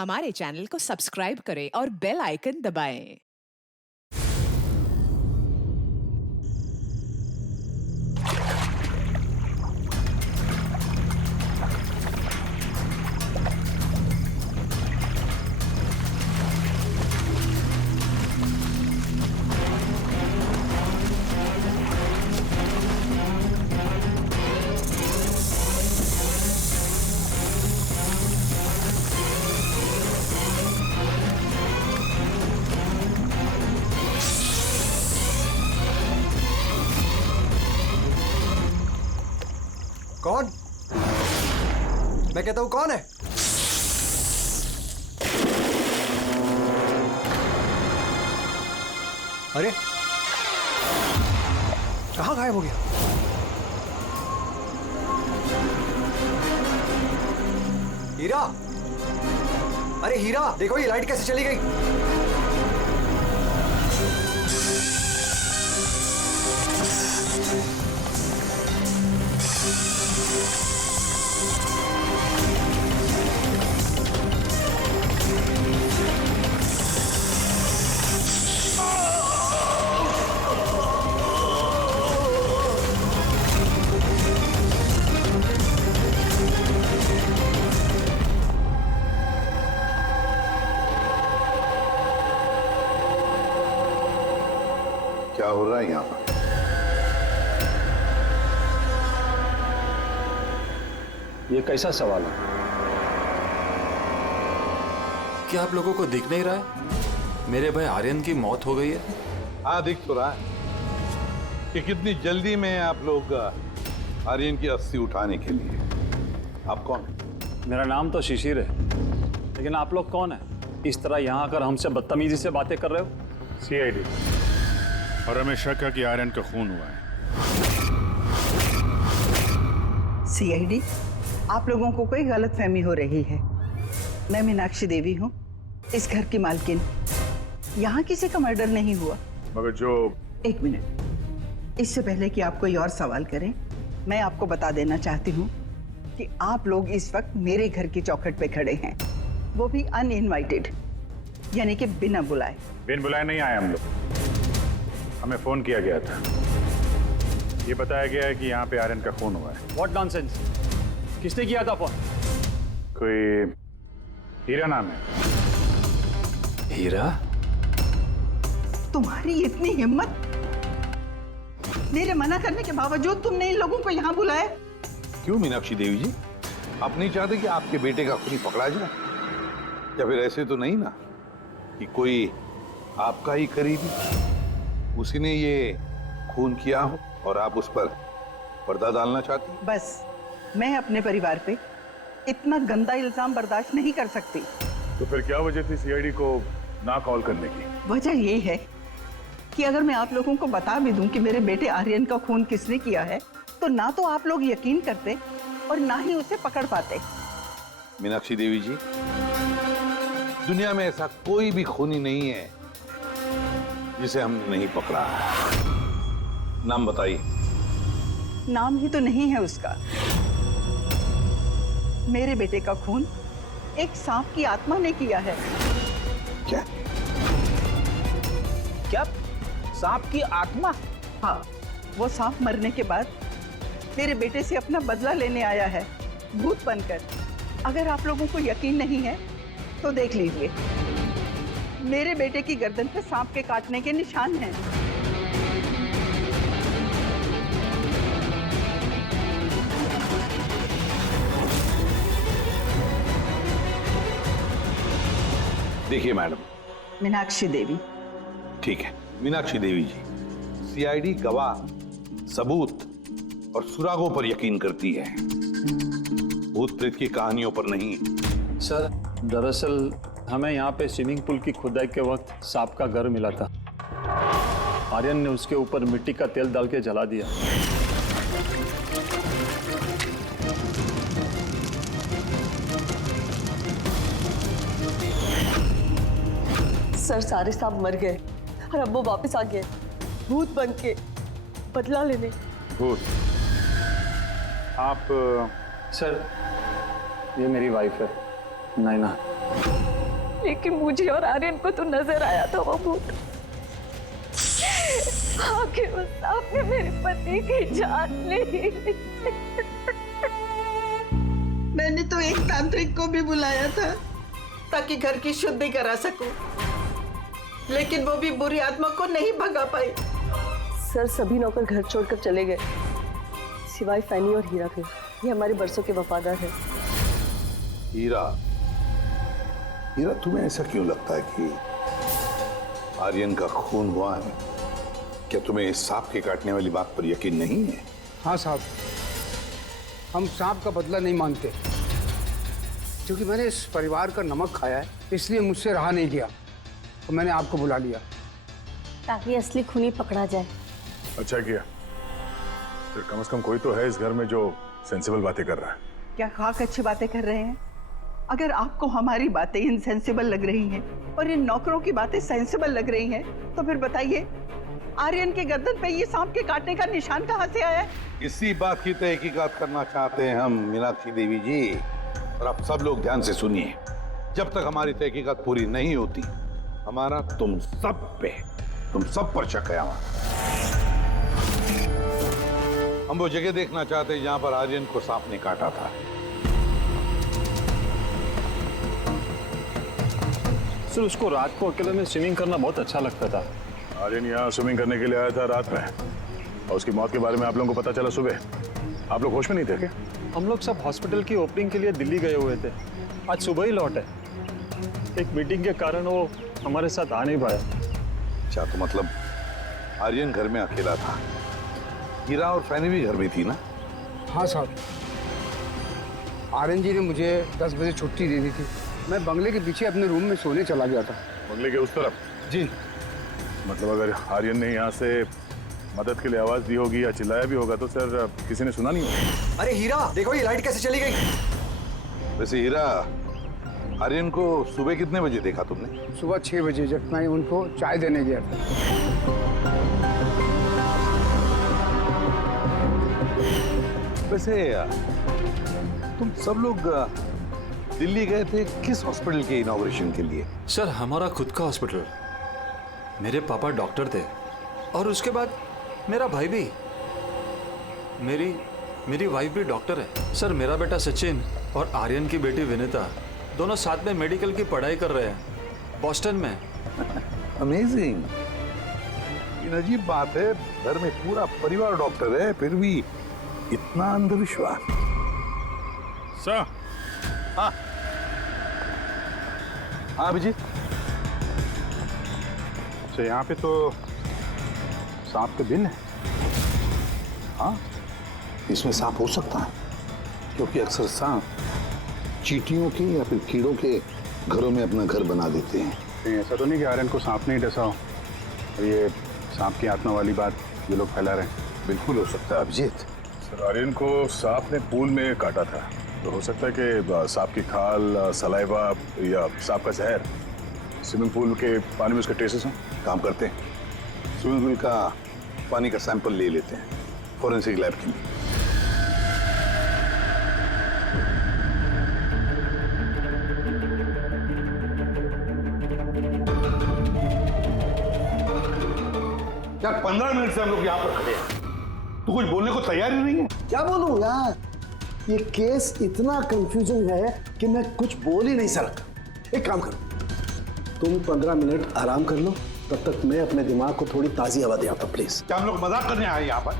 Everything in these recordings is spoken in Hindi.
हमारे चैनल को सब्सक्राइब करें और बेल आइकन दबाएं। कौन? मैं कहता हूं कौन है? अरे कहां गायब हो गया? हीरा, अरे हीरा देखो ये लाइट कैसे चली गई। क्या हो रहा है यहाँ पर? ये कैसा सवाल है? क्या आप लोगों को दिख नहीं रहा है? मेरे भाई आर्यन की मौत हो गई है। हाँ, दिख तो रहा है कि कितनी जल्दी में आप लोग आर्यन की अस्थि उठाने के लिए। आप कौन है? मेरा नाम तो शिशिर है, लेकिन आप लोग कौन है? इस तरह यहाँ आकर हमसे बदतमीजी से बातें कर रहे हो? सीआईडी। और हमें शक है कि आर्यन का खून हुआ है। सीआईडी, आप लोगों को कोई गलतफहमी हो रही है। मैं मीनाक्षी देवी हूँ, इस घर की मालकिन। यहाँ किसी का मर्डर नहीं हुआ। मगर जो एक मिनट, इससे पहले कि आप कोई और सवाल करें, मैं आपको बता देना चाहती हूँ कि आप लोग इस वक्त मेरे घर की चौखट पे खड़े हैं, वो भी अनइनवाइटेड, यानी कि बिना बुलाए। बिन बुलाए नहीं आए हम लोग। हमें फोन किया गया था, ये बताया गया है कि यहाँ पे आर्यन का खून हुआ है। What nonsense? किसने किया था फोन? कोई हीरा नाम है। हीरा? तुम्हारी इतनी हिम्मत! मेरे मना करने के बावजूद तुमने इन लोगों को यहाँ बुलाया? क्यों मीनाक्षी देवी जी, आप नहीं चाहते कि आपके बेटे का खूनी पकड़ा जाए? या फिर ऐसे तो नहीं ना कि कोई आपका ही करीबी उसी ने ये खून किया हो और आप उस पर पर्दा डालना चाहती? बस, मैं अपने परिवार पे इतना गंदा इल्जाम बर्दाश्त नहीं कर सकती। तो फिर क्या वजह थी सीआईडी को ना कॉल करने की? वजह ये है कि अगर मैं आप लोगों को बता भी दूं कि मेरे बेटे आर्यन का खून किसने किया है, तो ना तो आप लोग यकीन करते और ना ही उसे पकड़ पाते। मीनाक्षी देवी जी, दुनिया में ऐसा कोई भी खूनी नहीं है जिसे हमने नहीं पकड़ा है। नाम बताइए। नाम ही तो नहीं है उसका। मेरे बेटे का खून एक सांप की आत्मा ने किया है। क्या? क्या? सांप की आत्मा? हाँ, वो सांप मरने के बाद मेरे बेटे से अपना बदला लेने आया है, भूत बनकर। अगर आप लोगों को यकीन नहीं है तो देख लीजिए, मेरे बेटे की गर्दन पे सांप के काटने के निशान हैं। देखिए मैडम। मीनाक्षी देवी। ठीक है मीनाक्षी देवी जी, सीआईडी गवाह, सबूत और सुरागों पर यकीन करती है, भूत प्रेत की कहानियों पर नहीं। सर, दरअसल हमें यहाँ पे स्विमिंग पूल की खुदाई के वक्त सांप का घर मिला था। आर्यन ने उसके ऊपर मिट्टी का तेल डाल के जला दिया। सर, सारे सांप मर गए और अब वो वापस आ गए भूत बन के बदला लेने। भूत? आप सर, ये मेरी वाइफ है। नैना, लेकिन मुझे और आर्यन को तो नजर आया था वो भूत। आखिर उस सांप ने मेरे पति की जान ली। मैंने तो एक तांत्रिक को भी बुलाया था ताकि घर की शुद्धि करा सकूं, लेकिन वो भी बुरी आत्मा को नहीं भगा पाई। सर सभी नौकर घर छोड़कर चले गए, सिवाय फैनी और हीरा के। ये हमारे बरसों के वफादार हैं। हीरा, हीरा तुम्हें ऐसा क्यों लगता है कि आर्यन का खून हुआ है? क्या तुम्हें इस सांप के काटने वाली बात पर यकीन नहीं है? हाँ साहब, हम सांप का बदला नहीं मानते, क्योंकि मैंने इस परिवार का नमक खाया है, इसलिए मुझसे रहा नहीं गया तो मैंने आपको बुला लिया ताकि असली खूनी पकड़ा जाए। अच्छा किया। फिर कम से कम कोई तो है इस घर में जो सेंसिबल बातें कर रहा है। क्या खाक अच्छी बातें कर रहे हैं? अगर आपको हमारी बातें इनसेंसिबल लग रही हैं और इन नौकरों की बातें सेंसिबल लग रही हैं, तो फिर बताइए आर्यन के गर्दन पे ये सांप के काटने का निशान कहाँ से आया? इसी बात की तहकीकात करना चाहते हैं हम मीनाक्षी देवी जी। और आप सब लोग ध्यान से सुनिए, जब तक हमारी तहकीकात पूरी नहीं होती, हमारा तुम सब पर शक है। हम वो जगह देखना चाहते हैं जहां पर आर्यन को सांप ने काटा था। सर उसको रात को अकेले में स्विमिंग करना बहुत अच्छा लगता था। आर्यन यहाँ स्विमिंग करने के लिए आया था रात में, और उसकी मौत के बारे में आप लोगों को पता चला सुबह। आप लोग होश में नहीं थे क्या? हम लोग सब हॉस्पिटल की ओपनिंग के लिए दिल्ली गए हुए थे, आज सुबह ही लौटे। एक मीटिंग के कारण वो हमारे साथ आ नहीं पाया। अच्छा, तो मतलब आर्यन घर में अकेला था, हीरा और फैनी भी घर में थी ना? हाँ साहब, आर्यन जी ने मुझे 10 बजे छुट्टी दे दी थी। मैं बंगले के पीछे अपने रूम में सोने चला गया था। बंगले के उस तरफ? जी। मतलब अगर आर्यन ने यहाँ से मदद के लिए आवाज दी होगी या चिल्लाया भी होगा तो सर किसी ने सुना नहीं होगा। अरे हीरा, देखो ये लाइट कैसे चली गई। वैसे हीरा, आर्यन को सुबह कितने बजे देखा तुमने? सुबह 6 बजे, जब मैं उनको चाय देने गया था। वैसे तुम सब लोग दिल्ली गए थे किस हॉस्पिटल के इनॉग्रेशन के लिए? सर हमारा खुद का हॉस्पिटल। मेरे पापा डॉक्टर थे और उसके बाद मेरा भाई भी। मेरी वाइफ भी डॉक्टर है। सर मेरा बेटा सचिन और आर्यन की बेटी विनीता दोनों साथ में मेडिकल की पढ़ाई कर रहे हैं बॉस्टन में। अमेजिंग। ये अजीब बात है, घर में पूरा परिवार डॉक्टर है, फिर भी इतना अंधविश्वास। सर। हाँ हाँ अभिजीत। अच्छा, यहाँ पे तो सांप के दिन है। हाँ, इसमें सांप हो सकता है, क्योंकि अक्सर सांप चींटियों के या फिर कीड़ों के घरों में अपना घर बना देते हैं। कहीं ऐसा तो नहीं कि आर्यन को सांप नहीं डसा हो और ये सांप की आत्मा वाली बात ये लोग फैला रहे हैं? बिल्कुल हो सकता है अभिजीत। सर आर्यन को सांप ने पूल में काटा था, तो हो सकता है कि सांप की खाल, सलाइवा या सांप का जहर स्विमिंग पूल के पानी में उसके ट्रेसेस हों। काम करते हैं, स्विमिंग पूल का पानी का सैंपल ले लेते हैं फॉरेंसिक लैब के लिए। यार 15 मिनट से हम लोग यहाँ पर खड़े हैं, तू कुछ बोलने को तैयार ही नहीं है। क्या बोलूं यार, ये केस इतना कंफ्यूजिंग है कि मैं कुछ बोल ही नहीं सकता। एक काम करो, तुम 15 मिनट आराम कर लो, तब तक मैं अपने दिमाग को थोड़ी ताजी हवा दे आता हूं, प्लीज। क्या हम लोग मजाक करने आए यहाँ पर?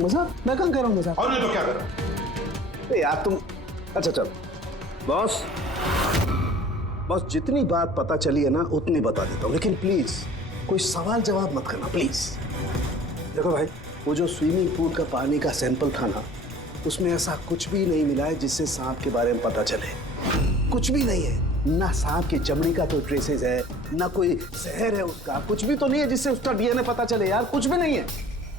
मजाक? मैं कहाँ कर रहा हूँ मजाक? और नहीं तो क्या कर रहा है? यार तुम, अच्छा चलो बॉस, जितनी बात पता चली है ना उतनी बता देता हूँ, लेकिन प्लीज कोई सवाल जवाब मत करना प्लीज। देखो भाई, वो जो स्विमिंग पूल का पानी का सैंपल था ना, उसमें ऐसा कुछ भी नहीं मिला है जिससे सांप के बारे में पता चले। कुछ भी नहीं है, ना सांप की चमड़ी का कोई ट्रेसेस है, ना कोई जहर है उसका, कुछ भी तो नहीं है जिससे उसका डीएनए पता चले यार, कुछ भी नहीं है।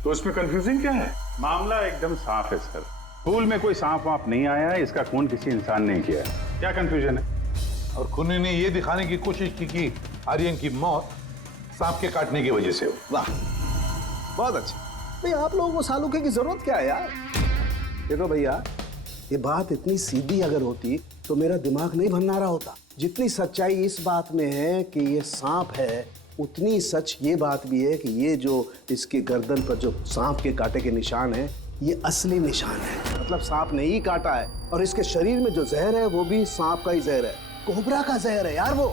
तो इसमें कंफ्यूजिंग क्या है? मामला एकदम साफ है सर, पूल में कोई सांप वाप नहीं आया है, इसका खून किसी इंसान ने किया है। क्या कंफ्यूजन है? और खूनी ने ये दिखाने की कोशिश की कि आर्यन की मौत सांप के काटने की वजह से हो। वाह, बहुत अच्छा। भाई आप लोगों को सालूके की जरूरत क्या है यार? देखो भैया, ये बात इतनी सीधी अगर होती तो तो मेरा दिमाग नहीं भन्नारा होता। जितनी सच्चाई इस बात में है कि ये सांप है, उतनी सच ये बात भी है कि ये जो इसके गर्दन पर जो सांप के कांटे के निशान है, ये असली निशान है। मतलब सांप ने ही काटा है और इसके शरीर में जो जहर है वो भी सांप का ही जहर है, कोबरा का जहर है यार वो।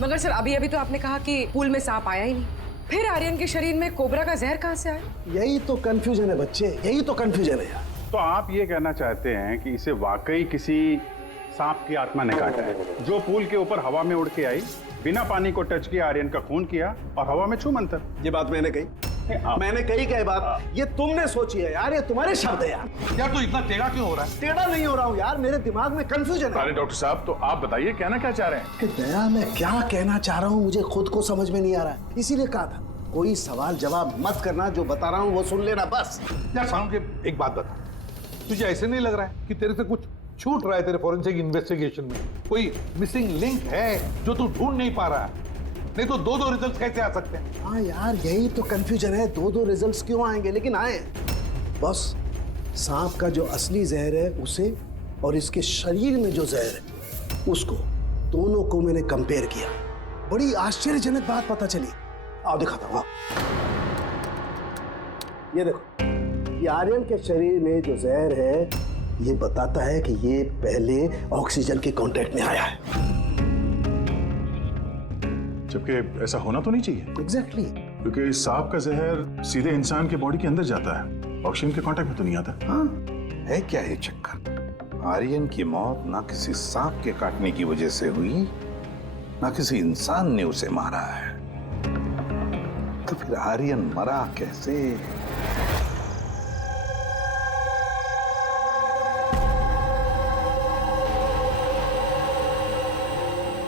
मगर सर अभी तो आपने कहा कि पूल में सांप आया ही नहीं, फिर आर्यन के शरीर में कोबरा का जहर कहाँ से आया? यही तो कंफ्यूजन है बच्चे, यही तो कंफ्यूजन है यार। तो आप ये कहना चाहते हैं कि इसे वाकई किसी सांप की आत्मा ने काटा है, जो पूल के ऊपर हवा में उड़ के आई, बिना पानी को टच किया, आर्यन का खून किया और हवा में छू मंतर। ये बात मैंने कही? मैंने कही क्या बात? ये तुमने सोची है यार, ये तुम्हारे शब्द है यार। यार तो इतना टेढ़ा क्यों हो रहा है? टेढ़ा नहीं हो रहा हूँ यार, मेरे दिमाग में कंफ्यूजन है। अरे डॉक्टर साहब, तो आप बताइए कहना क्या चाह रहे हैं? कि दया मैं क्या कहना चाह रहा हूँ मुझे खुद को समझ में नहीं आ रहा है, इसीलिए कहा था कोई सवाल जवाब मत करना, जो बता रहा हूँ वो सुन लेना बस। यार साउंड के एक बात बता, तुझे ऐसे नहीं लग रहा है कि तेरे से कुछ छूट रहा है तेरे फॉरेंसिक इन्वेस्टिगेशन में? कोई मिसिंग लिंक है जो तू ढूंढ नहीं पा रहा है? नहीं तो दो रिजल्ट कैसे आ सकते हैं? हाँ यार यही तो कंफ्यूजन है, दो रिजल्ट्स क्यों आएंगे? लेकिन आए बस। सांप का जो असली जहर है उसे और इसके शरीर में जो जहर है उसको, दोनों को मैंने कंपेयर किया। बड़ी आश्चर्यजनक बात पता चली। आओ दिखाता हूँ। ये देखो, ये आर्यन के शरीर में जो जहर है ये बताता है कि ये पहले ऑक्सीजन के कांटेक्ट में आया है। जबकि ऐसा होना तो नहीं चाहिए। एग्जैक्टली। क्योंकि सांप का जहर सीधे इंसान के बॉडी के अंदर जाता है, ऑक्सीजन के कांटेक्ट में तो नहीं आता। हाँ, है क्या ये चक्कर? आर्यन की मौत ना किसी सांप के काटने की वजह से हुई, ना किसी इंसान ने उसे मारा है। तो फिर आर्यन मरा कैसे?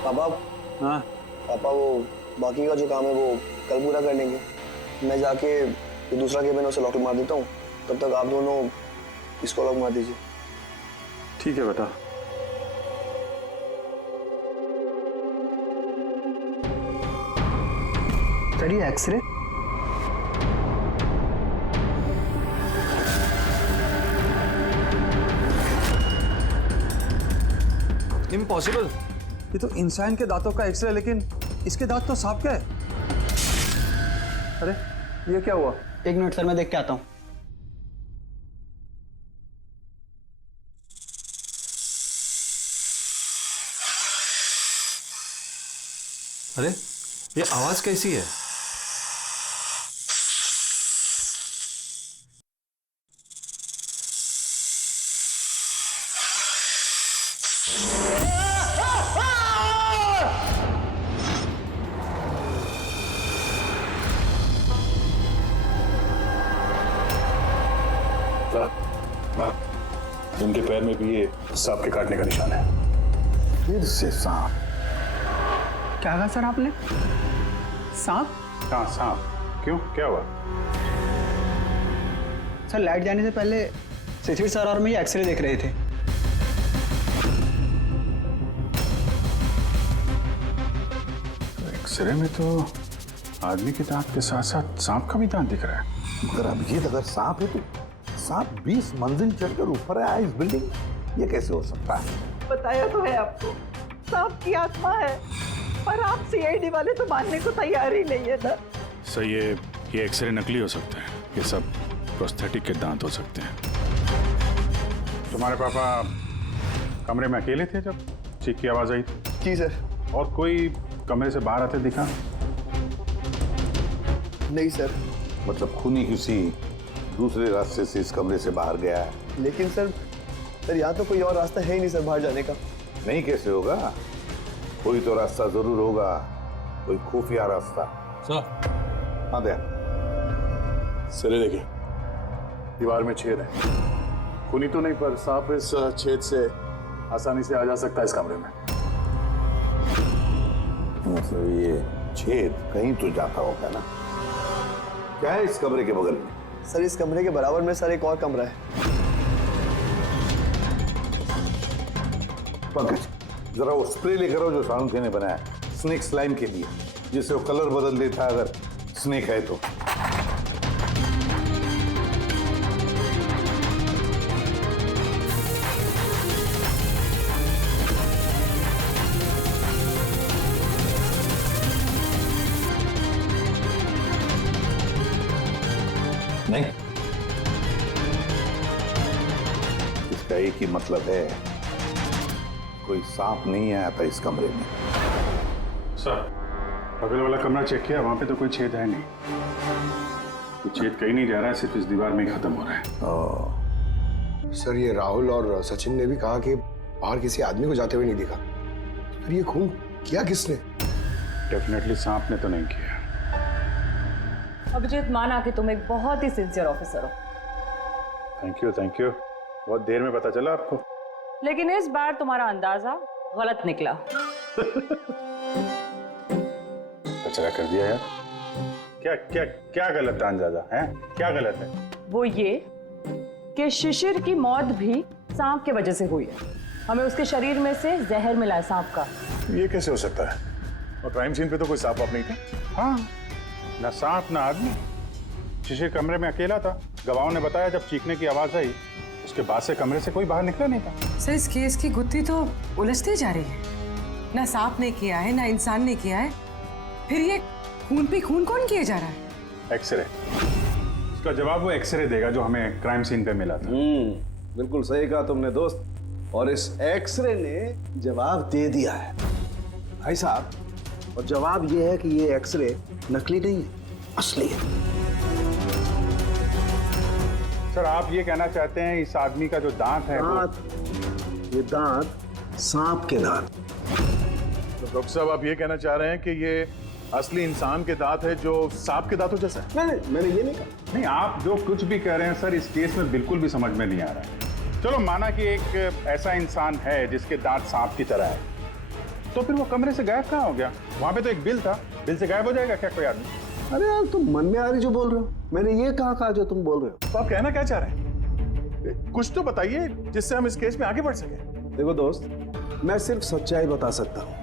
पापा, हाँ पापा वो बाकी का जो काम है वो कल पूरा कर लेंगे। मैं जाके ये दूसरा केबिन है उसे लॉक मार देता हूँ, तब तक आप दोनों इसको लॉक मार दीजिए। ठीक है बेटा। सर ये एक्सरे? इम्पॉसिबल, ये तो इंसान के दांतों का एक्सरे, लेकिन इसके दांत तो सांप के हैं। अरे ये क्या हुआ? एक मिनट सर, मैं देख के आता हूँ। अरे ये आवाज कैसी है? इनके पैर में भी ये सांप के काटने का निशान है। फिर से सांप? क्या कहा सर आपने? सांप? हाँ सांप। क्यों, क्या हुआ? सर लाइट जाने से पहले शिशिर सर और मैं ये एक्सरे देख रहे थे। एक्सरे में तो आदमी के दांत के साथ साथ सांप का भी दांत दिख रहा है। मगर अभिजीत, अगर सांप है तो सांप 20 मंजिल चढ़कर ऊपर आया इस बिल्डिंग, ये कैसे हो सकता है? बताया तो है आपको, सांप की आत्मा है, पर आप सीआईडी वाले तो मानने को तैयार ही नहीं है ना। सर ये एक्सरे नकली हो सकते हैं, ये सब प्रोस्थेटिक के दांत हो सकते हैं। तुम्हारे पापा कमरे में अकेले थे जब चीख की आवाज आई थी? जी सर। और कोई कमरे से बाहर आते दिखा? नहीं सर। मतलब खूनी किसी दूसरे रास्ते से इस कमरे से बाहर गया है? लेकिन सर यहाँ तो कोई और रास्ता है ही नहीं सर बाहर जाने का। नहीं कैसे होगा? कोई तो रास्ता जरूर होगा, कोई खुफिया रास्ता। सर। हाँ दया। सर देखिए, दीवार में छेद है। खूनी तो नहीं, पर सांप इस छेद से आसानी से आ जा सकता है इस कमरे में। मतलब ये छेद कहीं तो जाता होगा ना? क्या है इस कमरे के बगल में? सर इस कमरे के बराबर में सर एक और कमरा है। पंकज, जरा वो स्प्रे लेकर आओ जो साउंड ने बनाया स्नेक स्लाइम के लिए, जिससे वो कलर बदल देता है अगर स्नेक है तो। नहीं, इसका एक ही मतलब है, कोई सांप नहीं आया था इस कमरे में। सर, बगल वाला कमरा चेक किया, वहां पे तो कोई छेद है नहीं। कोई छेद कहीं नहीं जा रहा है, सिर्फ इस दीवार में ही खत्म हो रहा है। सर, ये राहुल और सचिन ने भी कहा कि बाहर किसी आदमी को जाते हुए नहीं देखा। फिर ये खून किया किसने? डेफिनेटली सांप ने तो नहीं किया। अभिजीत, माना कि तुम एक बहुत ही सिंसियर ऑफिसर हो। Thank you, thank you. बहुत देर में पता चला आपको। लेकिन इस बार तुम्हारा अंदाजा गलत निकला। कचरा कर दिया यार। क्या क्या क्या गलत अंदाजा है? क्या गलत है? वो ये कि शिशिर की मौत भी सांप के वजह से हुई है। हमें उसके शरीर में से जहर मिला है सांप का। ये कैसे हो सकता है? और क्राइम सीन पे तो कोई सांप नहीं था। हाँ, ना सांप ना आदमी। शिशिर कमरे में अकेला था। गवाहों ने बताया जब चीखने की आवाज आई, उसके बाद से कमरे से कोई बाहर निकला नहीं था। सर, इस केस की गुत्थी तो उलझती जा रही है। ना सांप ने किया है, ना इंसान ने किया है, फिर ये खून पे खून कौन किया जा रहा है? एक्सरे। इसका जवाब वो एक्सरे देगा जो हमें क्राइम सीन पे मिला था। बिल्कुल सही कहा तुमने दोस्त, और इस एक्सरे ने जवाब दे दिया है भाई साहब। और जवाब ये है कि ये एक्सरे नकली नहीं है, असली है। सर, आप ये कहना चाहते हैं इस आदमी का जो दांत है ये दांत सांप के दांत। तो डॉक्टर साहब, आप ये कहना चाह रहे हैं कि ये असली इंसान के दांत है जो सांप के दांतों जैसा है? नहीं, मैंने ये नहीं कहा। नहीं, आप जो कुछ भी कह रहे हैं सर, इस केस में बिल्कुल भी समझ में नहीं आ रहा है। चलो, माना कि एक ऐसा इंसान है जिसके दांत सांप की तरह है, तो फिर वो कमरे से गायब कहाँ हो गया? वहां पे तो एक बिल था, बिल से गायब हो जाएगा क्या कोई आदमी? अरे यार, तुम मन में आ रही जो बोल रहे हो। मैंने ये कहा जो तुम बोल रहे हो। तो आप कहना क्या चाह रहे हैं? कुछ तो बताइए जिससे हम इस केस में आगे बढ़ सके। देखो दोस्त, मैं सिर्फ सच्चाई बता सकता हूँ,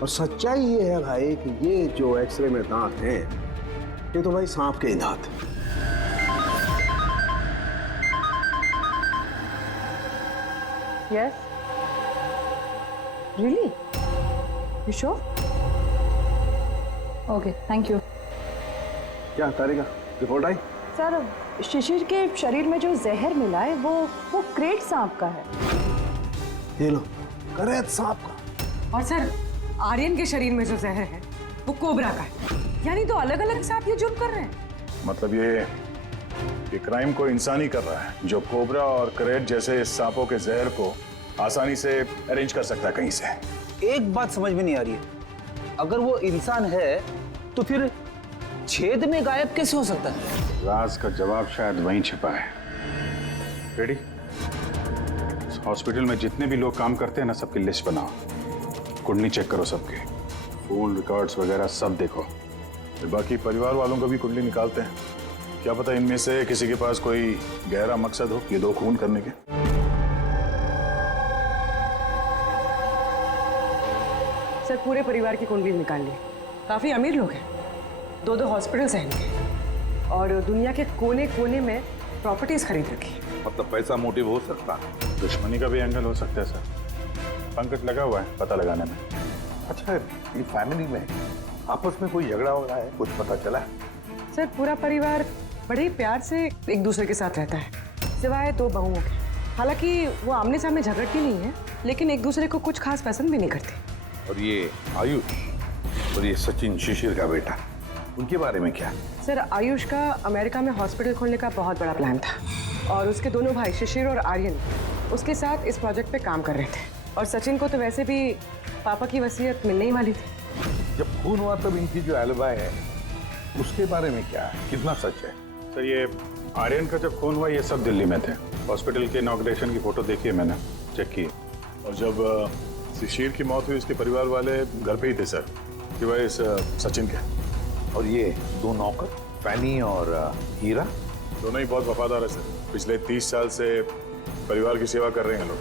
और सच्चाई ये है भाई कि ये जो एक्सरे में दांत हैं, ये तो भाई सांप के ही दांत हैं। Yes. Really? You sure? Okay, thank you. क्या तारिका, रिपोर्ट आई? सर, शिशिर के शरीर में जो जहर मिला है वो क्रेट सांप का है। ये लो, क्रेट सांप का। और सर, आर्यन के शरीर में जो जहर है वो कोबरा का है। यानी तो अलग अलग सांप ये जुर्म कर रहे हैं। मतलब ये क्राइम को इंसान ही कर रहा है, जो कोबरा और करेट जैसे सांपों के जहर को आसानी से अरेंज कर सकता है कहीं से। एक बात समझ में नहीं आ रही है, अगर वो इंसान है तो फिर छेद में गायब कैसे हो सकता है? राज का जवाब शायद वहीं छिपा है। रेडी? हॉस्पिटल में जितने भी लोग काम करते हैं ना, सबकी लिस्ट बनाओ, कुंडली चेक करो सबके, फोन रिकॉर्ड्स वगैरह सब देखो। फिर बाकी परिवार वालों का भी कुंडली निकालते हैं। क्या पता इनमें से किसी के पास कोई गहरा मकसद हो ये दो खून करने के। सर, पूरे परिवार की कुंडली निकाल ली। काफी अमीर लोग हैं, 2 हॉस्पिटल्स हैं इनके, और दुनिया के कोने कोने में प्रॉपर्टीज खरीद रखी। मतलब पैसा मोटिव हो सकता? दुश्मनी का भी एंगल हो सकता है सर। पंकज लगा हुआ है पता लगाने में। अच्छा, ये फैमिली में आपस में कोई झगड़ा हो रहा है, कुछ पता चला? सर, पूरा परिवार बड़े ही प्यार से एक दूसरे के साथ रहता है, सिवाय 2 बहुओं के। हालांकि वो आमने सामने झगड़ती नहीं है, लेकिन एक दूसरे को कुछ खास पसंद भी नहीं करती। और ये आयुष और ये सचिन, शिशिर का बेटा, उनके बारे में क्या? सर, आयुष का अमेरिका में हॉस्पिटल खोलने का बहुत बड़ा प्लान था, और उसके दोनों भाई शिशिर और आर्यन उसके साथ इस प्रोजेक्ट पे काम कर रहे थे। और सचिन को तो वैसे भी पापा की वसीयत मिलने ही वाली थी। जब खून हुआ तब इनकी जो एलिबाई है उसके बारे में क्या है, कितना सच है? सर, ये आर्यन का जब खून हुआ ये सब दिल्ली में थे। हॉस्पिटल के इनॉग्रेशन की फोटो देखी है मैंने, चेक की। और जब शिशिर की मौत हुई उसके परिवार वाले घर पे ही थे सर, सिवाय इस सचिन के। और ये 2 नौकर, फैनी और हीरा, दोनों ही बहुत वफादार है सर। पिछले 30 साल से परिवार की सेवा कर रहे हैं लोग।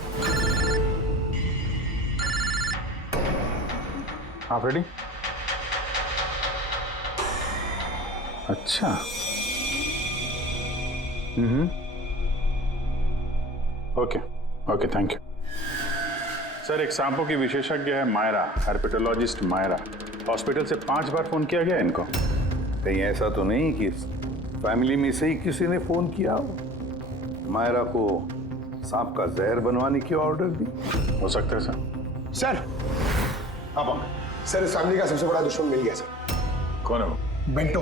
आप रेडी? अच्छा। Okay okay, thank you sir. एक सांपों की विशेषज्ञ है मायरा, हर्पेटोलॉजिस्ट मायरा। हॉस्पिटल से 5 बार फोन किया गया इनको। कहीं ऐसा तो नहीं कि फैमिली में से ही किसी ने फोन किया हो, मायरा को सांप का जहर बनवाने की ऑर्डर दी। हो सकता है सर। सर हाँ पंकज, सर इस फैमिली का सबसे बड़ा दुश्मन मिल गया सर। कौन है वो? बेंटो।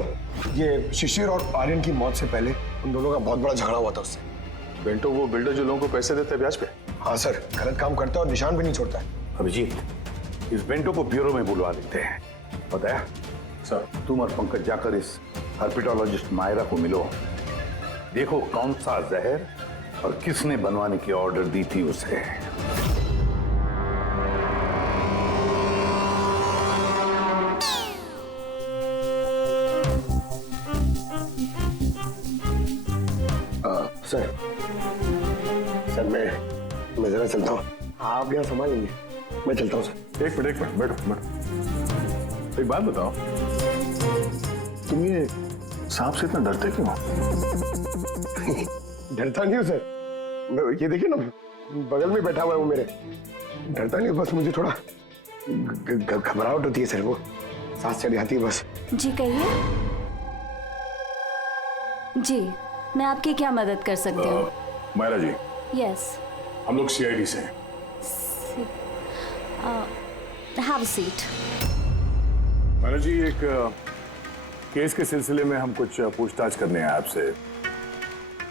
ये शिशिर और आर्यन की मौत से पहले उन दोनों का बहुत बड़ा झगड़ा हुआ था उससे। बेंटो वो बिल्डर जो लोगों को पैसे देते हैं ब्याज पे? हाँ सर, गलत काम करता है और निशान भी नहीं छोड़ता है। अभिजीत, इस बेंटो को ब्यूरो में बुलवा लेते हैं। बताया सर। तुम और पंकज जाकर इस हर्पिटोलॉजिस्ट मायरा को मिलो, देखो कौन सा जहर और किसने बनवाने की ऑर्डर दी थी उसे। सर मैं जरा चलता हूँ, आप यहाँ संभाल लेंगे, मैं चलता हूँ सर। एक मिनट बैठो। एक बात बताओ, तुम ये सांप से इतना डरते क्यों? डरता नहीं हूँ सर, ये देखिए ना बगल में बैठा हुआ है वो मेरे। डरता नहीं, बस मुझे थोड़ा घबराहट होती है सर, वो सांस चढ़ जाती है बस। जी कहिए। जी मैं आपकी क्या मदद कर सकती हूँ? मायरा जी, यस। हम लोग सीआईडी से हैं। Have a seat. Myra ji, एक केस के सिलसिले में हम कुछ पूछताछ करने हैं आपसे।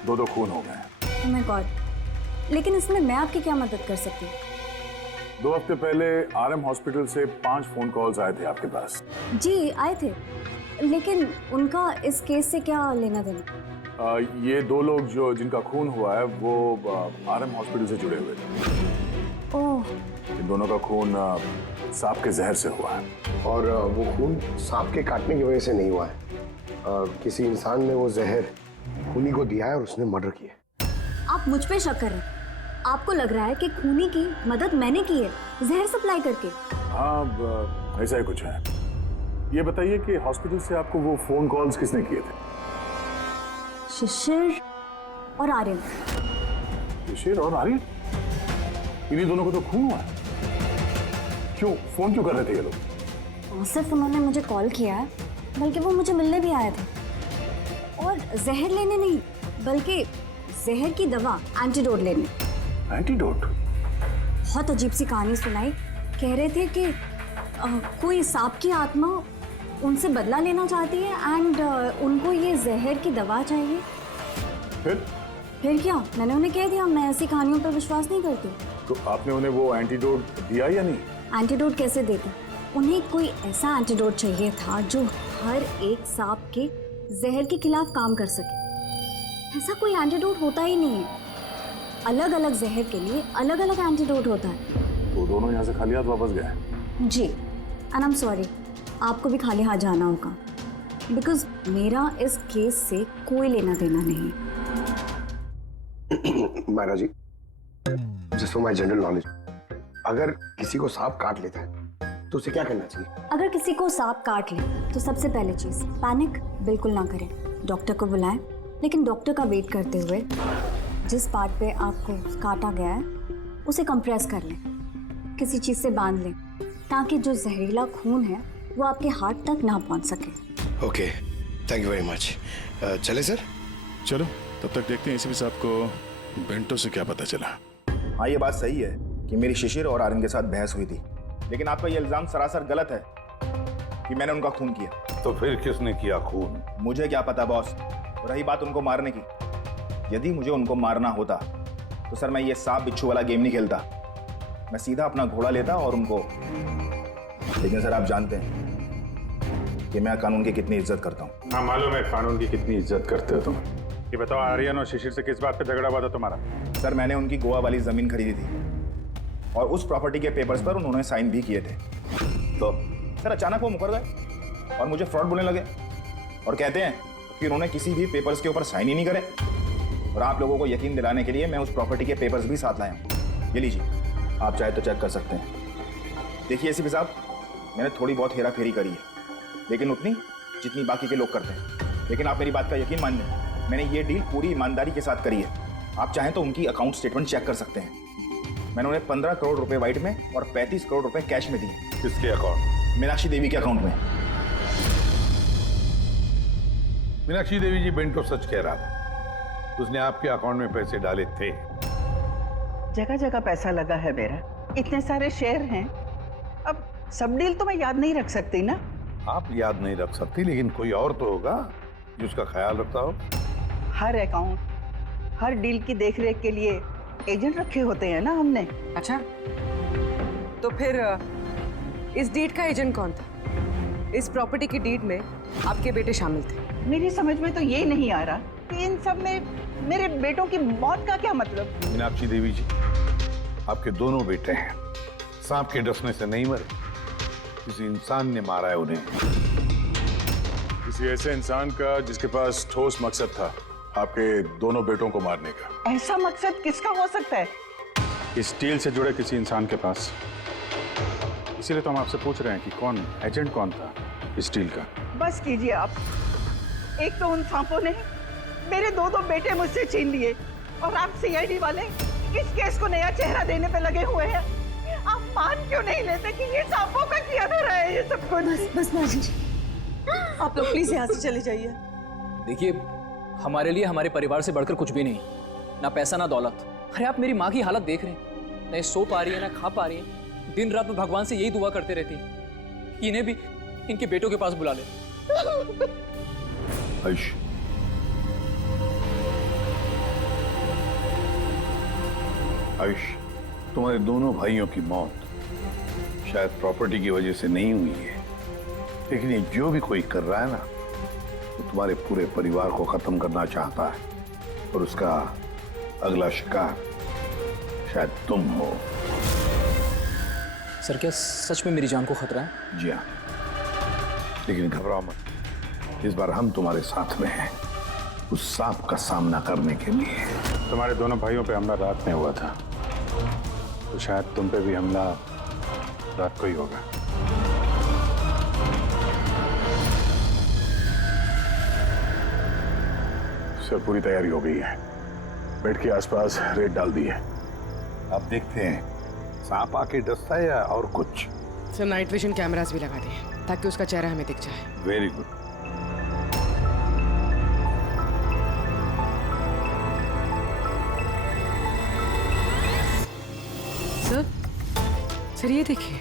दो खून हो गए। ओह माय गॉड, लेकिन इसमें मैं आपकी क्या मदद कर सकती हूँ? 2 हफ्ते पहले आरएम हॉस्पिटल से 5 फोन कॉल्स आए थे आपके पास। जी आए थे, लेकिन उनका इस केस से क्या लेना देना? ये 2 लोग जो जिनका खून हुआ है वो आरएम हॉस्पिटल से जुड़े हुए थे। ओह। इन दोनों का खून सांप के जहर से हुआ है। और वो खून सांप के काटने की वजह से नहीं हुआ है, किसी इंसान ने वो जहर खूनी को दिया है और उसने मर्डर किया। आप मुझ पे शक कर रहे हैं? आपको लग रहा है कि खूनी की मदद मैंने की है जहर सप्लाई करके? हाँ, ऐसा ही कुछ है। ये बताइए कि हॉस्पिटल से आपको वो फोन कॉल्स किसने किए थे? शिशिर और आर्यन। शिशिर और आर्यन? इन्हीं दोनों को तो खून हुआ है। क्यों फोन क्यों कर रहे थे ये लोग? सिर्फ उन्होंने मुझे कॉल किया है, बल्कि वो मुझे मिलने भी आए थे। और जहर लेने नहीं, बल्कि जहर की दवा एंटीडोट लेने। एंटीडोट? बहुत अजीब सी कहानी सुनाई। कह रहे थे कि कोई सांप की आत्मा उनसे बदला लेना चाहती है एंड उनको ये जहर की दवा चाहिए। फिर क्या? मैंने उन्हें कह दिया मैं ऐसी कहानियों पर विश्वास नहीं करती। तो आपने उन्हें वो एंटीडोट दिया या नहीं? एंटीडोट कैसे देते? उन्हें कोई ऐसा एंटीडोट चाहिए था जो हर एक सांप के जहर के खिलाफ काम कर सके। ऐसा कोई एंटीडोट होता ही नहीं है। अलग अलग जहर के लिए अलग अलग एंटीडोट होता है। तो दोनों यहाँ से खाली हाथ वापस गए? जी, एंड आई एम सॉरी, आपको भी खाली हाथ जाना होगा, बिकॉज मेरा इस केस से कोई लेना देना नहीं। Myra ji, just for my general knowledge, अगर किसी को सांप काट लेता है तो उसे क्या करना चाहिए? अगर किसी को सांप काट ले तो सबसे पहले चीज पैनिक बिल्कुल ना करें। डॉक्टर को बुलाएं, लेकिन डॉक्टर का वेट करते हुए जिस पार्ट पे आपको काटा गया है उसे कंप्रेस कर लें, किसी चीज से बांध लें, ताकि जो जहरीला खून है वो आपके हार्ट तक ना पहुंच सके। Okay, thank you very much. चले सर? चलो, तब तक देखते हैं एसीपी साहब को बेंटो से क्या पता चला। हाँ, ये बात सही है कि मेरी शिशिर और आर्यन के साथ बहस हुई थी, लेकिन आपका ये इल्जाम सरासर गलत है कि मैंने उनका खून किया। तो फिर किसने किया खून? मुझे क्या पता बॉस। रही बात उनको मारने की, यदि मुझे उनको मारना होता तो सर मैं ये सांप बिच्छू वाला गेम नहीं खेलता, मैं सीधा अपना घोड़ा लेता और उनको। लेकिन सर आप जानते हैं कि मैं कानून की कितनी इज्जत करता हूँ। हाँ मालूम है कानून की कितनी इज्जत करते हो तुम। ये बताओ, आर्यन और शिशिर से किस बात पे झगड़ा हुआ था तुम्हारा? सर मैंने उनकी गोवा वाली जमीन खरीदी थी और उस प्रॉपर्टी के पेपर्स पर उन्होंने साइन भी किए थे। तो सर अचानक वो मुकर गए और मुझे फ्रॉड बोलने लगे और कहते हैं कि उन्होंने किसी भी पेपर्स के ऊपर साइन ही नहीं करे। और आप लोगों को यकीन दिलाने के लिए मैं उस प्रॉपर्टी के पेपर्स भी साथ लाया हूँ। ये लीजिए, आप चाहे तो चेक कर सकते हैं। देखिए एसीपी साहब, मैंने थोड़ी बहुत हेरा फेरी करी है, लेकिन उतनी जितनी बाकी के लोग करते हैं। लेकिन आप मेरी बात का यकीन मान लें, मैंने ये डील पूरी ईमानदारी के साथ करी है। आप चाहें तो उनकी अकाउंट स्टेटमेंट चेक कर सकते हैं। मैंने उन्हें 15 करोड़ रुपए व्हाइट में और 35 करोड़ रुपए कैश में दिए। किसके अकाउंट? मीनाक्षी देवी के अकाउंट में। मीनाक्षी देवी जी, बेंटो सच कह रहा था। उसने आपके अकाउंट में पैसे डाले थे। जगह जगह पैसा लगा है मेरा, इतने सारे शेयर हैं। अब सब डील तो मैं याद नहीं रख सकती ना। आप याद नहीं रख सकती, लेकिन कोई और तो होगा जो उसका ख्याल रखता हो। हर अकाउंट, हर डील की देखरेख के लिए एजेंट रखे होते हैं ना हमने। अच्छा, तो फिर इस डीड का एजेंट कौन था? इस प्रॉपर्टी की डीड में आपके बेटे शामिल थे। मेरी समझ में तो ये नहीं आ रहा कि इन सब में मेरे बेटों की मौत का क्या मतलब। मीनाक्षी देवी जी, आपके दोनों बेटे हैं, सांप के डसने से नहीं मरे, किसी इंसान ने मारा है उन्हें। किसी ऐसे इंसान का जिसके पास ठोस मकसद था आपके दोनों बेटों को मारने का। ऐसा मकसद किसका हो सकता है? इस डील से जुड़े किसी इंसान के पास। इसीलिए तो हम आपसे पूछ रहे हैं कि कौन एजेंट कौन था इस डील का। बस कीजिए आप। एक तो उन सांपों ने मेरे दो बेटे मुझसे छीन लिए, और आप सीआईडी वाले इस केस को नया चेहरा देने पे लगे हुए हैं। आप मान क्यों नहीं लेते कि ये सांपों का किया धरा है ये सब कुछ? बस माँ जी, आप लोग प्लीज यहाँ से चले जाइए। देखिए, हमारे लिए हमारे परिवार से बढ़कर कुछ भी नहीं, ना पैसा ना दौलत। अरे आप मेरी माँ की हालत देख रहे हैं, ना सो पा रही है ना खा पा रही है। दिन रात में भगवान से यही दुआ करते रहती है कि इन्हें भी इनके बेटों के पास बुला ले। आयुष, आयुष, तुम्हारे दोनों भाइयों की मौत शायद प्रॉपर्टी की वजह से नहीं हुई है, लेकिन ये जो भी कोई कर रहा है ना, वो तुम्हारे पूरे परिवार को खत्म करना चाहता है, और उसका अगला शिकार शायद तुम हो। सर, क्या सच में मेरी जान को खतरा है? जी हाँ, लेकिन घबराओ मत, इस बार हम तुम्हारे साथ में हैं, उस सांप का सामना करने के लिए। तुम्हारे दोनों भाइयों पे हमला रात में हुआ था, तो शायद तुम पे भी हमला रात को ही होगा। सर, पूरी तैयारी हो गई है। बेड के आसपास रेत डाल दी है। अब देखते हैं सांप आके डसता है या और कुछ। सर, नाइट विजन कैमरास भी लगा दिए ताकि उसका चेहरा हमें दिख जाए। Very good. सर ये देखिए,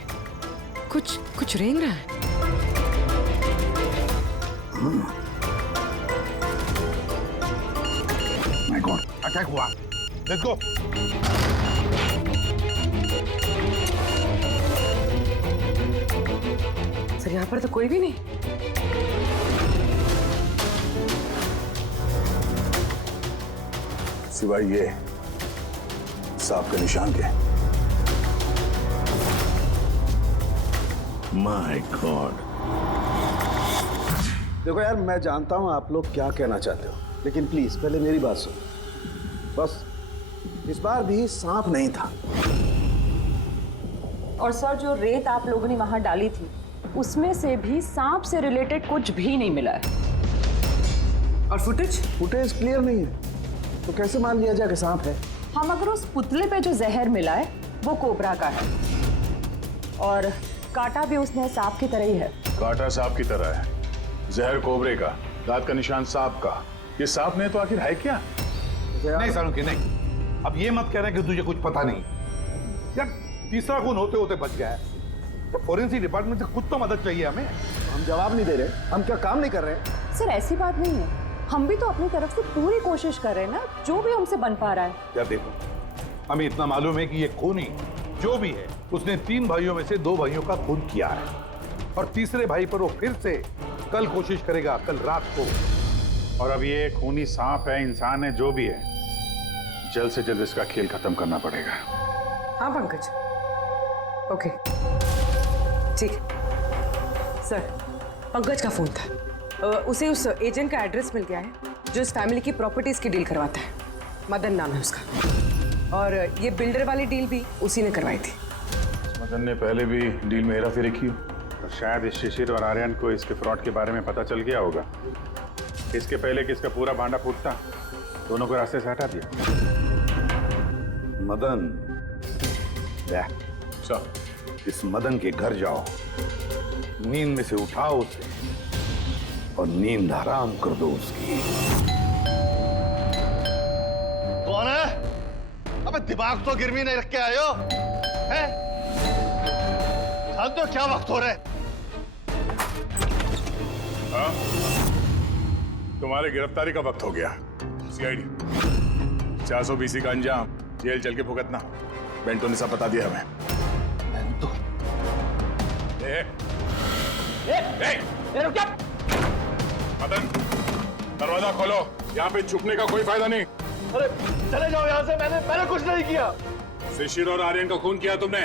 कुछ रेंग रहा है। माय गॉड, अटैक हुआ। Let's go. सर, यहाँ पर तो कोई भी नहीं। सिवाय ये सांप के निशान के। My God. देखो यार, मैं जानता हूं आप लोग क्या कहना चाहते हो, लेकिन प्लीज पहले मेरी बात सुनो। बस इस बार भी सांप नहीं था। और सर, जो रेत आप लोगों ने वहां डाली थी, उसमें से भी सांप से रिलेटेड कुछ भी नहीं मिला है। और फुटेज क्लियर नहीं है, तो कैसे मान लिया जाए कि सांप है? हम अगर उस पुतले पे जो जहर मिला है वो कोबरा का है, और कांटा भी उसने सांप की तरह ही है। कांटा सांप की तरह है, जहर कोबरे का, दांत का निशान सांप का। ये सांप नहीं तो आखिर है क्या? नहीं सालुंकी, नहीं। अब ये मत कह रहा कि तुझे कुछ पता नहीं। यार, तीसरा खून होते होते बच गया है, तो फोरेंसिक डिपार्टमेंट से कुछ तो मदद चाहिए हमें। हम जवाब नहीं दे रहे, हम क्या काम नहीं कर रहे? सर, ऐसी बात नहीं है, हम भी तो अपनी तरफ से पूरी कोशिश कर रहे हैं ना, जो भी हमसे बन पा रहा है। यार देखो, हमें इतना मालूम है कि ये खूनी जो भी है, उसने 3 भाइयों में से 2 भाइयों का खून किया है, और तीसरे भाई पर वो फिर से कल कोशिश करेगा, कल रात को। और अब ये खूनी सांप है, इंसान है, जो भी है, जल्द से जल्द इसका खेल खत्म करना पड़ेगा। हाँ पंकज, ओके, ठीक। सर, पंकज का फोन था, उसे उस एजेंट का एड्रेस मिल गया है जो इस फैमिली की प्रॉपर्टीज की डील करवाता है। मदन नाम है उसका, और ये बिल्डर वाली डील भी उसी ने करवाई थी। मदन ने पहले भी डील में हेराफेरी की, और शायद इस शिशिर और आर्यन को इसके फ्रॉड के बारे में पता चल गया होगा। इसके पहले कि इसका पूरा भांडा फूटता, दोनों को रास्ते से हटा दिया। मदन, इस मदन के घर जाओ, नींद में से उठाओ उसे, और नींद हराम कर दो उसकी। कौन है? अबे दिमाग तो गिरवी नहीं रख के आए हो, हैं? जानते हो क्या वक्त हो रहा है? हाँ? तुम्हारे गिरफ्तारी का वक्त हो गया। सीआईडी 420 का अंजाम जेल चल के भुगतना। बेंटो ने सब बता दिया हमें। बेंटो? रुक जा। मदन, दरवाजा खोलो। यहाँ पे छुपने का कोई फायदा नहीं। अरे चले जाओ यहाँ से। मैंने कुछ नहीं किया। शिशिर और आर्यन का खून किया तुमने।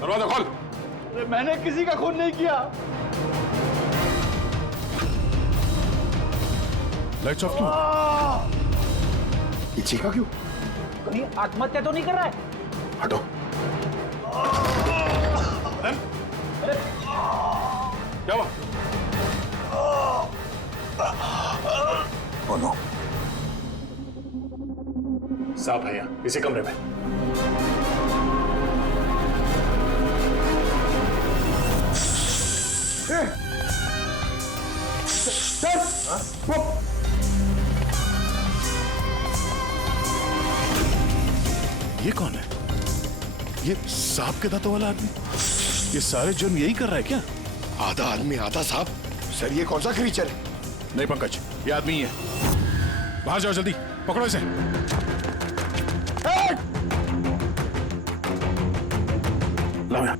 दरवाजा खोल। अरे मैंने किसी का खून नहीं किया। लाइट्स ऑफ क्यों? ये चीखा क्यों? कहीं आत्महत्या तो नहीं कर रहा है? हटो। क्या हुआ? नो। सांप है यहाँ, इसी कमरे में। ये कौन है? ये सांप के दांतों वाला आदमी? ये सारे जुर्म यही कर रहा है क्या? आधा आदमी आधा सांप। सर ये कौन सा क्रीचर है? नहीं पंकज, ये आदमी ही है। बाहर जाओ जल्दी, पकड़ो इसे। लाओ यहाँ।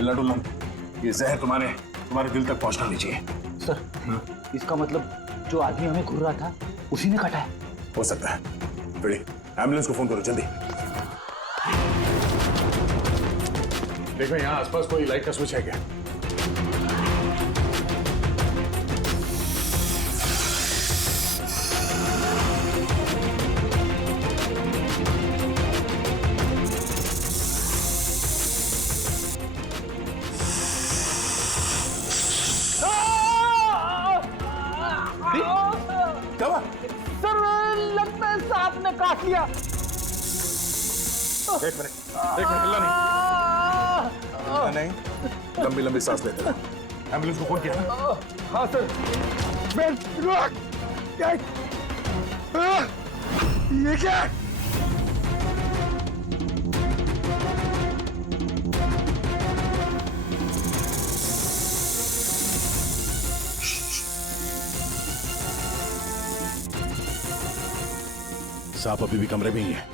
लड्डू, ये जहर तुम्हारे दिल तक पहुंचना नहीं चाहिए। सर, इसका मतलब जो आदमी हमें घूर रहा था उसी ने काटा है। हो सकता है। बेटी, एम्बुलेंस को फोन करो जल्दी। देखो यहाँ आसपास कोई लाइट का स्विच है क्या? सर लगता है सांप ने काट लिया। एक मिनट हिलना नहीं। लंबी लंबी सांस लेते रहो। एम्बुलेंस को फोन किया ना? हाँ सर। ये क्या? सांप अभी भी कमरे में ही है।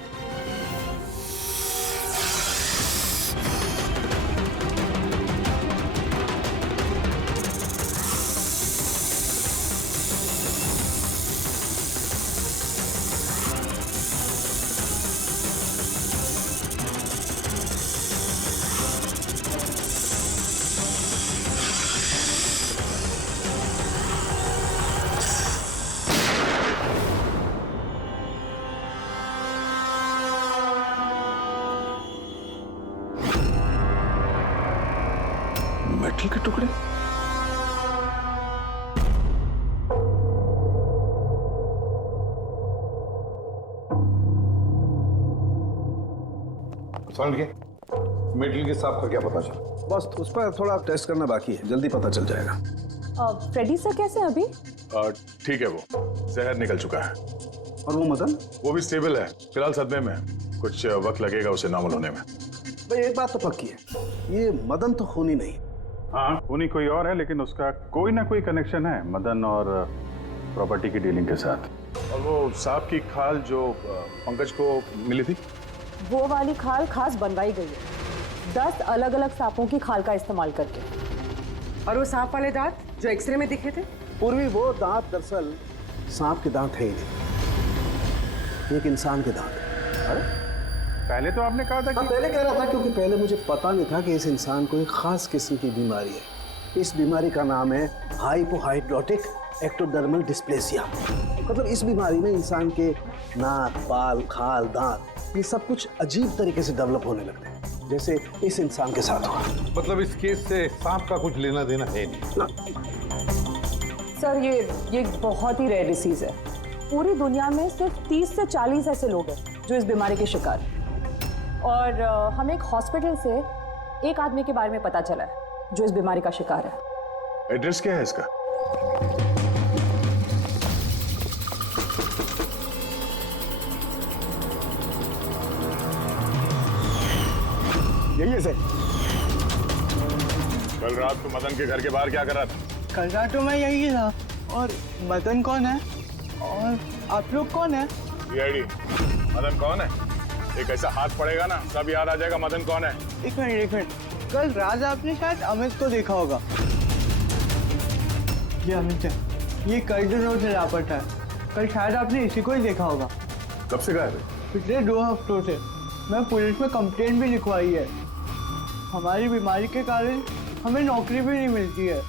मेटल के टुकड़े? मेटल के सांप का क्या पता चला? बस उस पर थोड़ा टेस्ट करना बाकी है, जल्दी पता चल जाएगा। फ्रेडी सर कैसे हैं अभी? ठीक है, वो जहर निकल चुका है। और वो मदन? वो भी स्टेबल है, फिलहाल सदमे में। कुछ वक्त लगेगा उसे नॉर्मल होने में। भाई एक बात तो पक्की है, ये मदन तो खूनी नहीं। हाँ, खूनी कोई और है, लेकिन उसका कोई ना कोई कनेक्शन है मदन और प्रॉपर्टी की डीलिंग के साथ। और वो सांप की खाल जो पंकज को मिली थी, वो वाली खाल खास बनवाई गई है 10 अलग अलग सांपों की खाल का इस्तेमाल करके। और वो सांप वाले दांत जो एक्सरे में दिखे थे? पूर्वी वो दांत दरअसल सांप के दांत है ही नहीं, एक इंसान के दांत है। अरे पहले तो आपने कहा था कि... पहले कह रहा था क्योंकि पहले मुझे पता नहीं था कि इस इंसान को एक खास किस्म की बीमारी है। इस बीमारी का नाम है हाइपोहाइड्रोटिक एक्टोडर्मल डिस्प्लेसिया। मतलब इस बीमारी में इंसान के नाक, बाल, खाल, दांत ये सब कुछ अजीब तरीके से डेवलप होने लगते हैं, जैसे इस इंसान के साथ हुआ। मतलब इस केस से सांप का कुछ लेना देना है नहीं ना? सर ये बहुत ही रेयर डिसीज है। पूरी दुनिया में सिर्फ 30 से 40 ऐसे लोग हैं जो इस बीमारी के शिकार हैं। और हमें एक हॉस्पिटल से एक आदमी के बारे में पता चला है जो इस बीमारी का शिकार है। एड्रेस क्या है इसका? यही है सर। कल रात को मदन के घर के बाहर क्या कर रहा था? कल रात तो मैं यही था। और मदन कौन है? और आप लोग कौन है? सीआईडी। मदन कौन है? एक ऐसा हाथ पड़ेगा ना, सब याद आ जाएगा मदन कौन है। एक मिनट। कल रात आपने शायद अमित को देखा होगा। ये अमित है, ये कर्जन रोड से लापता है। कल शायद आपने इसी को ही देखा होगा। कब से गायब है? पिछले 2 हफ्तों से। मैं पुलिस में कंप्लेंट भी लिखवाई है। हमारी बीमारी के कारण हमें नौकरी भी नहीं मिलती है।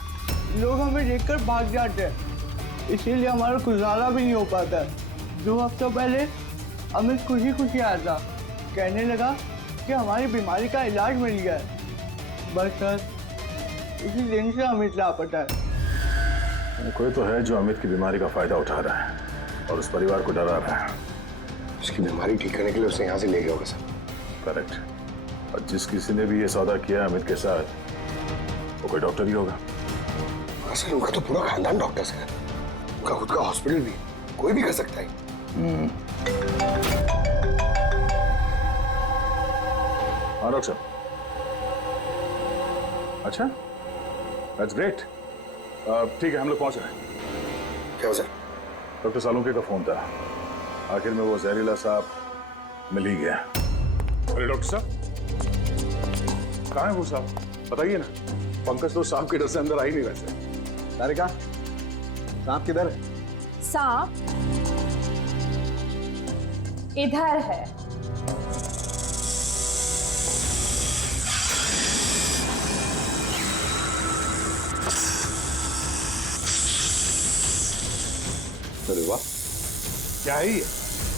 लोग हमें देखकर भाग जाते हैं, इसीलिए हमारा गुजारा भी नहीं हो पाता है। 2 हफ्तों पहले अमित खुशी आया था, कहने लगा कि हमारी बीमारी का इलाज मिल गया है। बस सर, उसी दिन से अमित लापता है। कोई तो है जो अमित की बीमारी का फायदा उठा रहा है और उस परिवार को डरा रहा है। उसकी बीमारी ठीक करने के लिए उसे यहाँ से ले गया होगा सर। करेक्ट। और जिस किसी ने भी ये सौदा किया अमित के साथ, वो कोई डॉक्टर ही होगा। सर उनका तो पूरा खानदान डॉक्टर है, उनका खुद का हॉस्पिटल भी, कोई भी कर सकता है। हाँ डॉक्टर साहब। अच्छा, दैट्स ग्रेट। ठीक है, हम लोग पहुंच रहे हैं। क्या सर? डॉक्टर सालुंके का फोन था, आखिर में वो जहरीला सांप मिल ही गया। अरे डॉक्टर साहब, कहाँ है वो सांप? बताइए ना। पंकज तो सांप के डर से अंदर आ ही नहीं रहे। तारिका, सांप किधर है? सांप इधर है। अरे वाह, क्या है ये?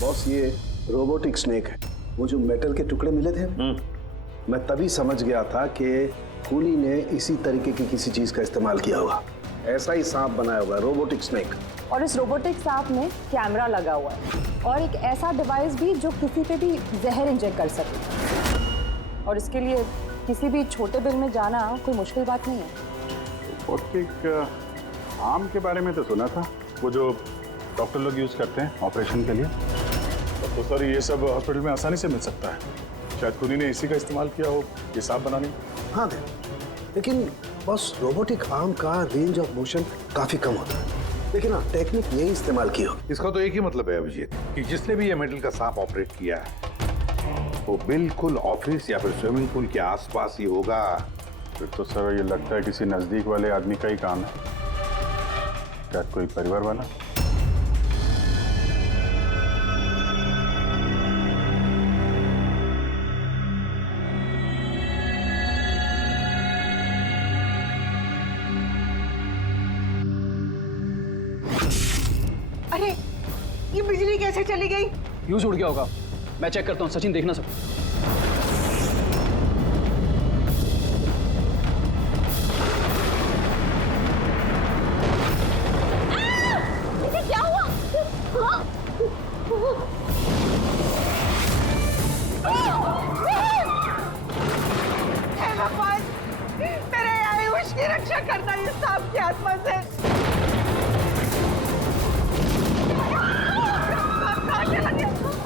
बॉस, ये रोबोटिक स्नेक है। वो जो मेटल के टुकड़े मिले थे, मैं तभी समझ गया था कि खूनी ने इसी तरीके की किसी चीज का इस्तेमाल किया होगा। ऐसा ही सांप बनाया हुआ है, रोबोटिक स्नेक। और इस रोबोटिक सांप में कैमरा लगा हुआ है और एक ऐसा डिवाइस भी जो किसी पे भी जहर इंजेक्ट कर सके। और इसके लिए किसी भी छोटे बिल में जाना कोई मुश्किल बात नहीं है। रोबोटिक आर्म के बारे में तो सुना था, वो जो डॉक्टर लोग यूज करते हैं ऑपरेशन के लिए। तो सर ये सब हॉस्पिटल में आसानी से मिल सकता है। शायद खूनी ने इसी का इस्तेमाल किया हो ये सांप बनाने में। हाँ दे, लेकिन बस रोबोटिक आर्म का रेंज ऑफ मोशन काफी कम होता है। लेकिन हाँ, टेक्निक यही इस्तेमाल की होगी। इसका तो एक ही मतलब है अभिजीत कि जिसने भी ये मेटल का सांप ऑपरेट किया है वो बिल्कुल ऑफिस या फिर स्विमिंग पूल के आसपास ही होगा। फिर तो सर ये लगता है किसी नजदीक वाले आदमी का ही काम है। शायद कोई परिवार वाला। अरे, ये बिजली कैसे चली गई? फ्यूज उड़ गया होगा। मैं चेक करता हूँ। सचिन देखना सब। इसे क्या हुआ? हे भगवान, मेरे आयुष की रक्षा करना इस सांप की आत्मा से।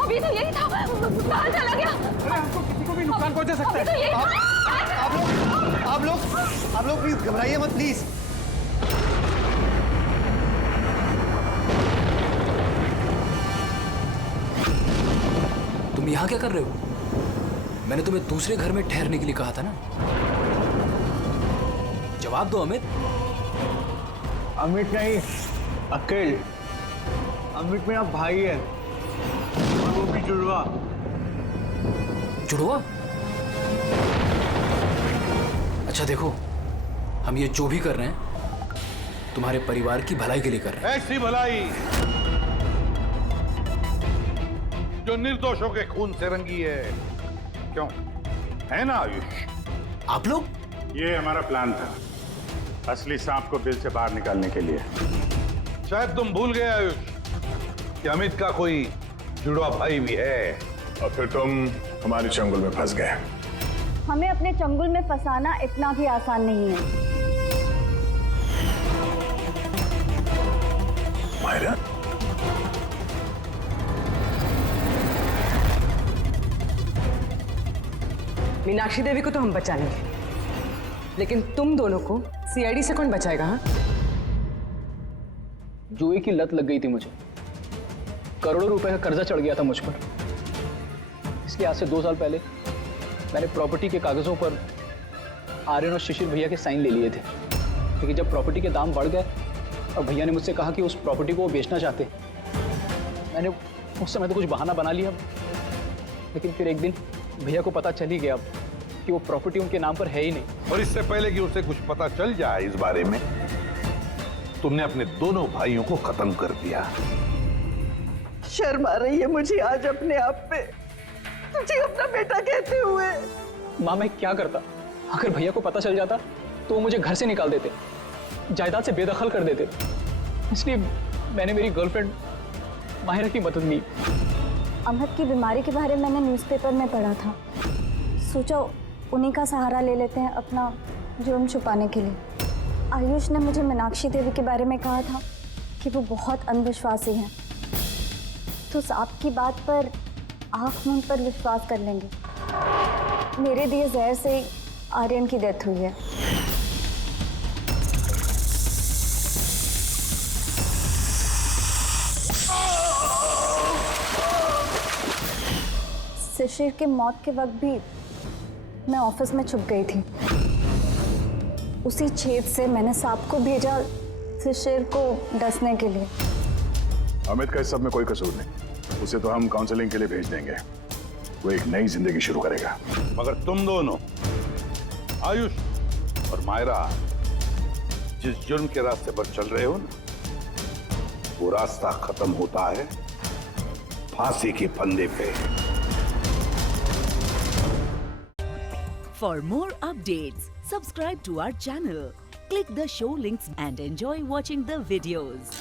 अभी तो यही था, कहाँ चला गया? अरे हमको किसी को भी नुकसान पहुंचा सकता है। तो यही आप लोग प्लीज घबराइए मत प्लीज। तुम यहाँ क्या कर रहे हो? मैंने तुम्हें दूसरे घर में ठहरने के लिए कहा था ना। जवाब दो अमित। अमित नहीं, अकेल। अमित मेरा भाई है और वो भी जुड़वा। जुड़वा? अच्छा देखो, हम ये जो भी कर रहे हैं तुम्हारे परिवार की भलाई के लिए कर रहे हैं। ऐसी भलाई जो निर्दोषों के खून से रंगी है। क्यों, है ना आयुष? आप लोग? ये हमारा प्लान था, असली सांप को बिल से बाहर निकालने के लिए। शायद तुम भूल गए आयुष कि अमित का कोई जुड़वा भाई भी है। और फिर तुम हमारी चंगुल में फंस गए। हमें अपने चंगुल में फंसाना इतना भी आसान नहीं है। मायरा, मीनाक्षी देवी को तो हम बचा लेंगे, लेकिन तुम दोनों को सीआईडी से कौन बचाएगा? हाँ, जुए की लत लग गई थी मुझे, करोड़ों रुपए का कर्जा चढ़ गया था मुझ पर। इसलिए आज से 2 साल पहले मैंने प्रॉपर्टी के कागजों पर आर्यन और शिशिर भैया के साइन ले लिए थे। लेकिन जब प्रॉपर्टी के दाम बढ़ गए और भैया ने मुझसे कहा कि उस प्रॉपर्टी को वो बेचना चाहते, मैंने उस समय तो कुछ बहाना बना लिया। लेकिन फिर एक दिन भैया को पता चल ही गया कि वो प्रॉपर्टी उनके नाम पर है ही नहीं। और इससे पहले कि उसे कुछ पता चल जाए इस बारे में, तुमने अपने दोनों भाइयों को खत्म कर दिया। शर्म आ रही है मुझे आज अपने आप पे, तुझे अपना बेटा कहते हुए। माँ, मैं क्या करता? अगर भैया को पता चल जाता तो वो मुझे घर से निकाल देते, जायदाद से बेदखल कर देते। इसलिए मैंने मेरी गर्लफ्रेंड माहिरा की मदद ली। अमहद की बीमारी के बारे में मैंने न्यूज़पेपर में पढ़ा था, सोचा उन्हीं का सहारा ले लेते हैं अपना जुर्म छुपाने के लिए। आयुष ने मुझे मीनाक्षी देवी के बारे में कहा था कि वो बहुत अंधविश्वासी हैं, तो सांप की बात पर आँख मूंद पर विश्वास कर लेंगे। मेरे दिए जहर से आर्यन की डेथ हुई है। शिशिर की मौत के वक्त भी मैं ऑफिस में छुप गई थी। उसी छेद से मैंने सांप को भेजा शिशिर को डसने के लिए। अमित का इस सब में कोई कसूर नहीं, उसे तो हम काउंसलिंग के लिए भेज देंगे, वो एक नई जिंदगी शुरू करेगा। मगर तुम दोनों, आयुष और मायरा, जिस जुर्म के रास्ते पर चल रहे हो ना, वो रास्ता खत्म होता है फांसी के फंदे पे। For more updates, subscribe to our channel, click the show links and enjoy watching the videos.